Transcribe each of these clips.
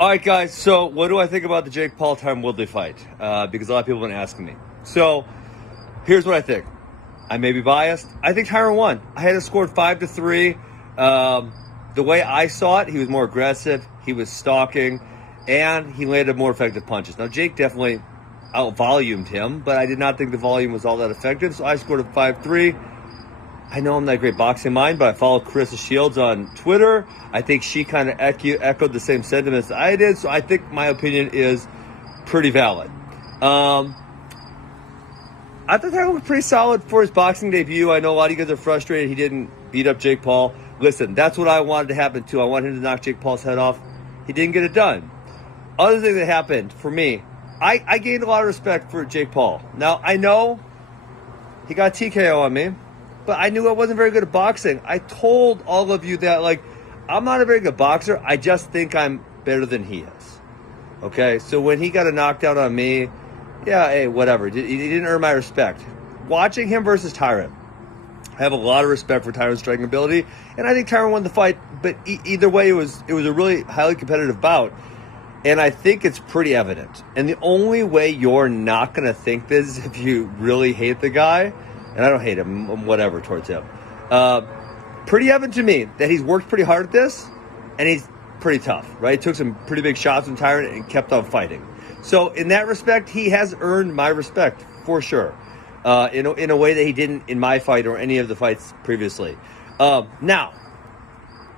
All right, guys. So, what do I think about the Jake Paul Tyrone Woodley fight? Because a lot of people have been asking me. So, here's what I think. I may be biased. I think Tyrone won. I had it scored 5-3. The way I saw it, he was more aggressive. He was stalking, and he landed more effective punches. Now, Jake definitely out-volumed him, but I did not think the volume was all that effective. So I scored a 5-3. I know I'm not a great boxing mind, but I follow Carissa Shields on Twitter. I think she kind of echoed the same sentiments I did, so I think my opinion is pretty valid. I thought that was pretty solid for his boxing debut. I know a lot of you guys are frustrated he didn't beat up Jake Paul. Listen, that's what I wanted to happen too. I wanted him to knock Jake Paul's head off. He didn't get it done. Other thing that happened for me, I gained a lot of respect for Jake Paul. Now, I know he got TKO on me, but I knew I wasn't very good at boxing. I told all of you that, I'm not a very good boxer. I just think I'm better than he is. Okay? So when he got a knockdown on me, yeah, hey, whatever. He didn't earn my respect. Watching him versus Tyrone, I have a lot of respect for Tyrone's striking ability, and I think Tyrone won the fight. But either way, it was a really highly competitive bout, and I think it's pretty evident. And the only way you're not going to think this is if you really hate the guy, and I don't hate him, I'm whatever towards him. Pretty evident to me that he's worked pretty hard at this, and he's pretty tough, right? Took some pretty big shots from Tyrone and kept on fighting. So in that respect, he has earned my respect for sure. In a way that he didn't in my fight or any of the fights previously. Now,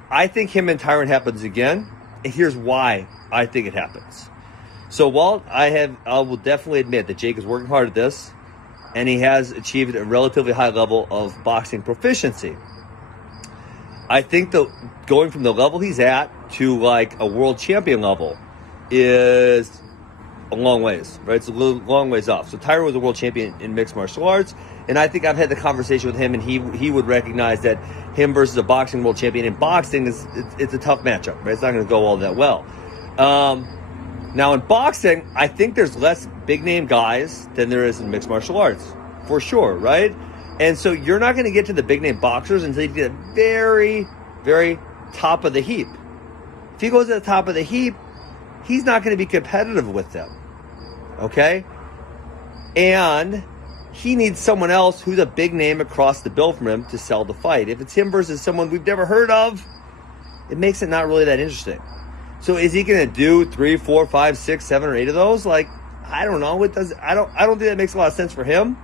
I think him and Tyrone happens again, and here's why I think it happens. So while I will definitely admit that Jake is working hard at this, and he has achieved a relatively high level of boxing proficiency, I think going from the level he's at to a world champion level is a long ways, right? It's a long ways off. So Tyrone was a world champion in mixed martial arts, and I think I've had the conversation with him, and he would recognize that him versus a boxing world champion in boxing it's a tough matchup, right? It's not going to go all that well. Now in boxing, I think there's less big name guys than there is in mixed martial arts, for sure, right? And so you're not going to get to the big name boxers until you get to the very, very top of the heap. If he goes to the top of the heap, he's not going to be competitive with them. Okay? And he needs someone else who's a big name across the bill from him to sell the fight. If it's him versus someone we've never heard of, it makes it not really that interesting. So is he going to do 3, 4, 5, 6, 7, or 8 of those? I don't know. I don't think that makes a lot of sense for him.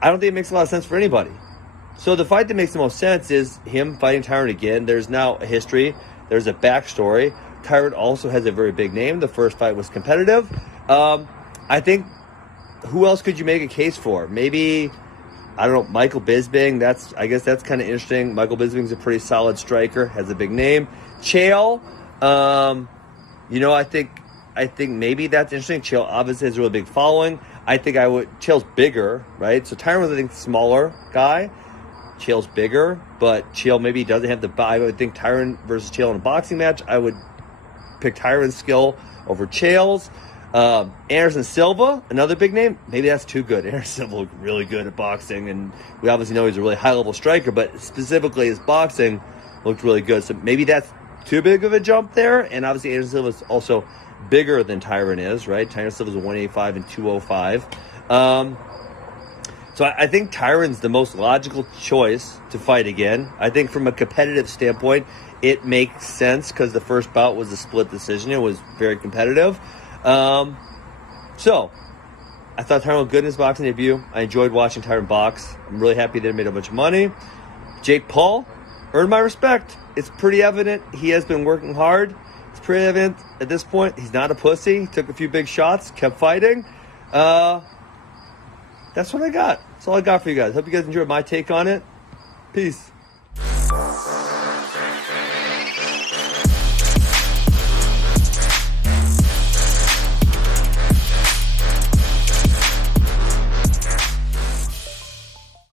I don't think it makes a lot of sense for anybody. So the fight that makes the most sense is him fighting Tyrone again. There's now a history. There's a backstory. Tyrone also has a very big name. The first fight was competitive. I think, who else could you make a case for? Maybe, I don't know, Michael Bisping. I guess that's kind of interesting. Michael Bisping's a pretty solid striker, has a big name. Chael, I think maybe that's interesting. Chael obviously has a really big following. Chael's bigger, right? So Tyrone's, I think, smaller guy. Chael's bigger, but Chael maybe doesn't have I would think Tyrone versus Chael in a boxing match, I would pick Tyrone's skill over Chael's. Anderson Silva, another big name. Maybe that's too good. Anderson Silva looked really good at boxing, and we obviously know he's a really high-level striker, but specifically his boxing looked really good. So maybe that's too big of a jump there, and obviously Anderson Silva is also bigger than Tyrone is, right? Tyrone Silva's a 185 and 205. So I think Tyrone's the most logical choice to fight again. I think from a competitive standpoint, it makes sense because the first bout was a split decision. It was very competitive. So I thought Tyrone was good in his boxing debut. I enjoyed watching Tyrone box. I'm really happy that he made a bunch of money. Jake Paul earned my respect. It's pretty evident he has been working hard. It's pretty evident at this point he's not a pussy. He took a few big shots, kept fighting. That's what I got. That's all I got for you guys. Hope you guys enjoyed my take on it. Peace.